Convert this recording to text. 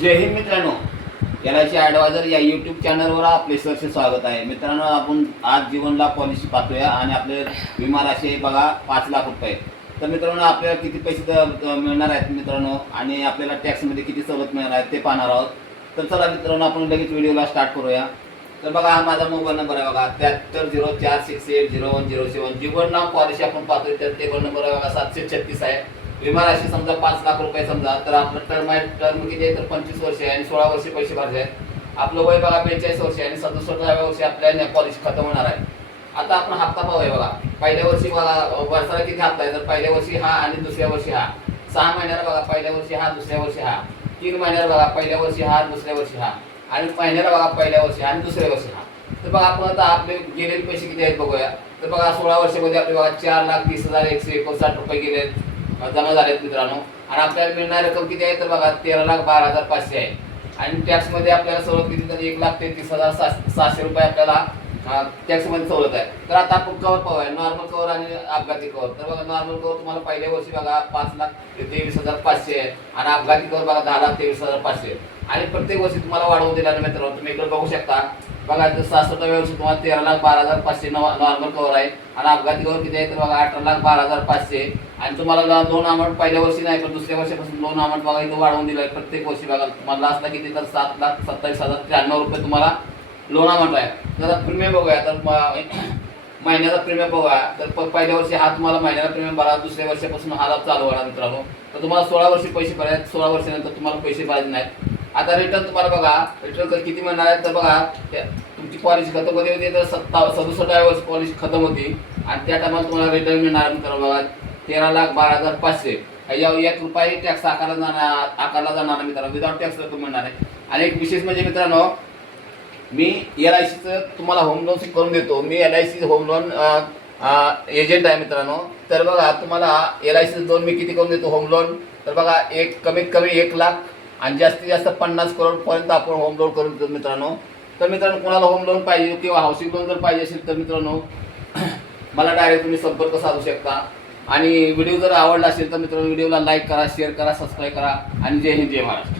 जय हिंद मित्रांनो, LIC adviser या YouTube चॅनलवर आपले सरसे स्वागत आहे. मित्रांनो, आपण आज जीवनला पॉलिसी पाहतोया आणि आपले विमा राशी आहे बघा 5 लाख रुपये. तर मित्रांनो, आपल्याला किती पैसे मिळणार आहेत मित्रांनो आणि आपल्याला टॅक्समध्ये किती सवलत मिळणार आहे ते पाहणार आहोत. तर चला मित्रांनो, आपण लगेच व्हिडिओला स्टार्ट करूया. तर बघा, हा माझा मोबाईल नंबर आहे बघा 7304680107. जीवन नाव पॉलिसी आपण पाहतोय तर टेबल नंबर आहे बघा 736 आहे. विमा राशी समजा 5 लाख रुपये समजा, तर आपलं टर्म किती आहे तर 25 वर्ष आहे आणि 16 वर्ष पैसे भरायचे आहेत. आपलं वय बघा 45 वर्ष आणि 67व्या वर्षी आपल्या पॉलिसी खतम होणार आहे. आता आपण हप्ता पाहूया बघा. पहिल्या वर्षी बघा वर्षाला किती हप्ता आहे तर पहिल्या वर्षी हा आणि दुसऱ्या वर्षी हा. 6 महिन्याला बघा पहिल्या वर्षी हा, दुसऱ्या वर्षी हा. 3 महिन्याला बघा पहिल्या वर्षी हा, दुसऱ्या वर्षी हा. आणि महिन्याला बघा पहिल्या वर्षी आणि दुसऱ्या वर्षी हा. तर बघा आपण आता आपले गेलेले पैसे किती आहेत बघूया. तर बघा 16 वर्षामध्ये आपले बघा 4,30,159 रुपये गेले जमा झालेत मित्रांनो. आणि आपल्याला मिळणारी रक्कम किती आहे तर बघा 13,12,500 आहे. आणि टॅक्समध्ये आपल्याला सवलत किती तर 1,33,700 रुपये आपल्याला टॅक्समध्ये सवलत आहे. तर आता आपण कवर पाहूया, नॉर्मल कवर आणि अपघाती कवर. तर बघा नॉर्मल कवर तुम्हाला पहिल्या वर्षी बघा 5,23,500 आहे आणि अपघाती कवर बघा 10,23,500 आणि प्रत्येक वर्षी तुम्हाला वाढवून दिल्याने मित्रांनो तुम्ही इकडे बघू शकता बघा. 66व्या वर्षी तुम्हाला 13,12,500 नॉर्मल कवर आहे आणि अपघाती कवर किती आहे तर बघा 18,12,500. आणि तुम्हाला लोन अमाऊंट पहिल्या वर्षी नाही पण दुसऱ्या वर्षापासून लोन अमाऊंट बघा इथं वाढवून दिलं आहे. प्रत्येक वर्षी बघा तुम्हाला असला किती तर 7,27,093 रुपये तुम्हाला लोन अमाऊंट आहे. जर प्रीमियम बघूया तर महिन्याचा प्रीमियम बघूया तर पहिल्या वर्षी हा तुम्हाला महिन्याला प्रीमियम भरा, दुसऱ्या वर्षापासून हा चालू होणार मित्रांनो. तर तुम्हाला 16 वर्षी पैसे भरायचे, 16 वर्षानंतर तुम्हाला पैसे भरायचे नाहीत. आता रिटर्न तुम्हाला बघा रिटर्न किती मिळणार आहे तर बघा तुमची पॉलिसी खतम होती तर 67व्या वर्षी पॉलिसी खतम होती आणि त्या टायमाला तुम्हाला रिटर्न मिळणार मित्रांनो बघा 13,12,500. यावर 1 रुपयाही टॅक्स आकारला जाणार मित्रांनो, विदाउट टॅक्स रक्कम मिळणार आहे. आणि एक विशेष म्हणजे मित्रांनो, मी LICचं तुम्हाला होम लोन करून देतो. मी LIC होम लोन एजंट आहे मित्रांनो. तर बघा तुम्हाला LICचं लोन मी किती करून देतो होम लोन तर बघा कमीत कमी 1 लाख आणि जास्तीत जास्त 50 करोडपर्यंत आपण होम लोन करून देतो मित्रांनो. तर मित्रांनो, कोणाला होम लोन पाहिजे किंवा हाऊसिंग लोन जर पाहिजे असेल तर मित्रांनो मला डायरेक्ट तुम्ही संपर्क साधू शकता. आणि व्हिडिओ जर आवडला असेल तर मित्रांनो व्हिडिओला लाईक करा, शेअर करा, सबस्क्राईब करा आणि जय हिंद जय महाराष्ट्र.